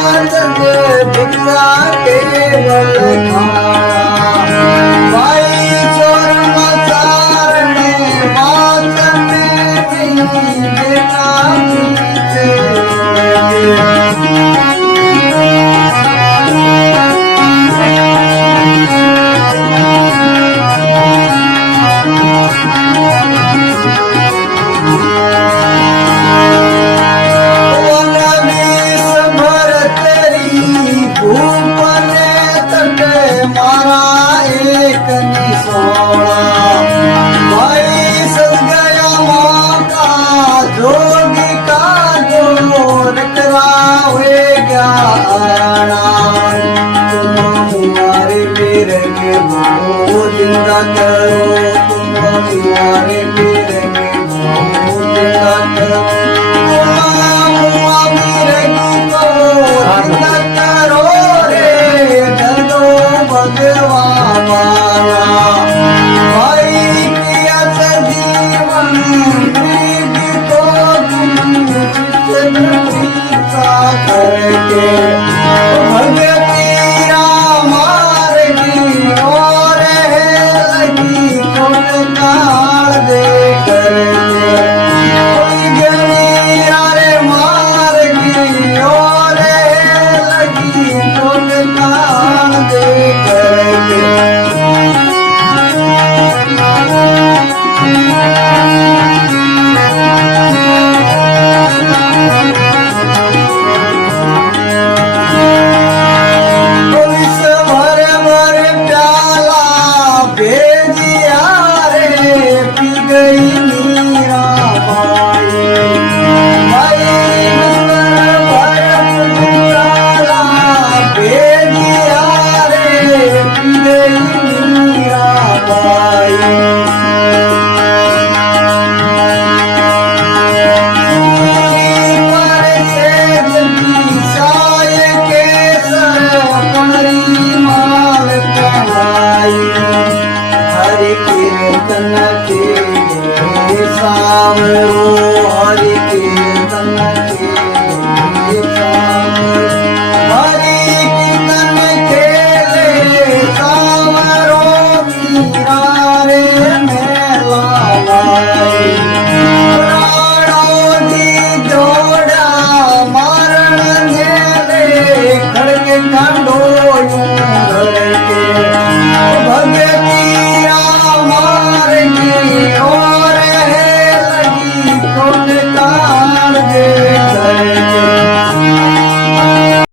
भिक्षा केवल खाया भाई चोर मचार में बात में भी बिना कीचे जिंदा करो तुम हमारे मेरे जिंदा करो मेरे जिंदा करो रे दो भगवान भाई किया जीवन प्रीति को तुम करके